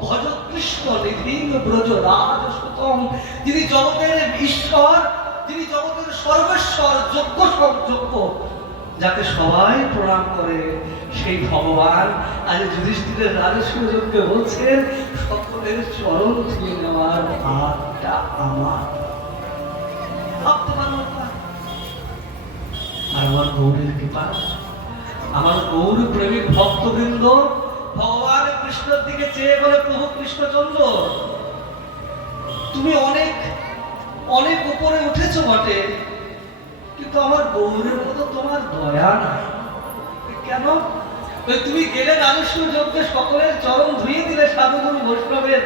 ভজ কৃষ্ণ নিধীন ব্রজ রাজ সুতম, যিনি জগতের ঈশ্বর, যিনি জগতের সর্বেশ্বর, যোগ্য সবযোগ্য, যাকে সবাই প্রণাম করে, সেই ভগবান আজ যুধিষ্ঠিরের রাজসূয় যজ্ঞে বলছেন সকলের চরণ ধুয়ে নেওয়ার ভারটা আমার। ভাবতে পারো আর আমার গৌরের কৃপা, আমার গৌর প্রেমিক ভক্তবৃন্দ ভগবান কৃষ্ণের দিকে চেয়ে বলে, প্রভু কৃষ্ণচন্দ্র তুমি অনেক অনেক উপরে উঠেছো বটে, কিন্তু আমার গৌরের মতো তোমার দয়া নাই। কেন? তুমি গেলে রাজসূয় যজ্ঞে সকলের চরণ ধুয়ে দিলে সাধুগুরু বৈষ্ণবের,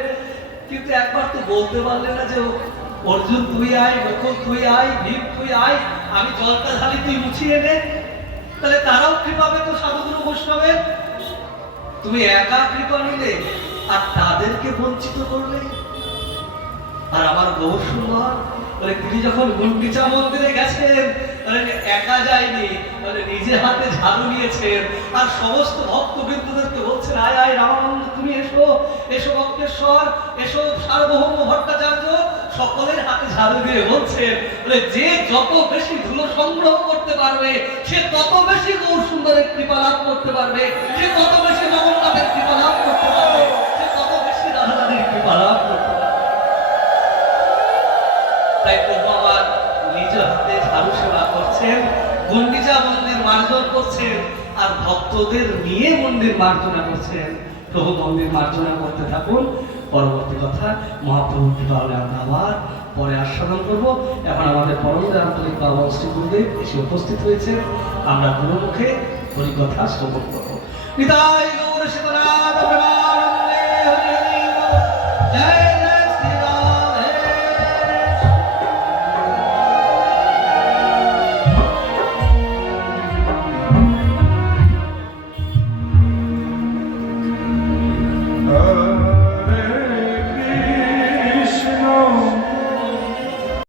কিন্তু একবার তো বলতে পারলে না যে অর্জুন তুই আয়, নকুল তুই আয়, ভীম তুই আয়, আমি জলটা ঢালি তুই মুছিয়ে নে, তাহলে তারাও কৃপা পেত সাধুগুরু বৈষ্ণবের। তুমি একা কৃপা নিলে আর তাদেরকে বঞ্চিত করলে। আর আমার গৌর সুন্দর বলে, তিনি যখন গুন্ডিচা মন্দিরে গেছেন একা যায়নি, নিজে হাতে ঝাড়ু নিয়েছেন, আর সমস্ত ভক্তবৃন্দদেরকে বলছেন, আয় আয় রামানন্দ তুমি এসো, এসো ভক্তেশ্বর, এসো সার্বভৌম ভট্টাচার্য, সকলের হাতে ঝাড়ু দিয়ে বলছেন, যে যত বেশি ধুলো সংগ্রহ করতে পারবে সে তত বেশি গৌর সুন্দরের কৃপা লাভ করতে পারবে, সে তত বেশি জগন্নাথের কৃপা লাভ করতে পারবে, সে তত বেশি রাধারানীর কৃপা লাভ করতে পারবে। তাই প্রভু আমার নিজ হাতে ঝাড়ু সেবা করছেন, গুন্ডিচা মন্দির মার্জন করছেন, আর ভক্তদের নিয়ে মন্দির মার্জনা করছেন। প্রভু মন্দির মার্জনা করতে থাকুন। পরবর্তী কথা মহাপ্রভু কৃপা হলে আমরা আবার পরে আস্বাদন করবো। এখন আমাদের পরম আন্তরিক বাবা শ্রী গুরুদেব এসে উপস্থিত হয়েছে, আমরা গুরুমুখে হরিকথা শ্রবণ করবো। নিতাই গৌর সীতানাথ।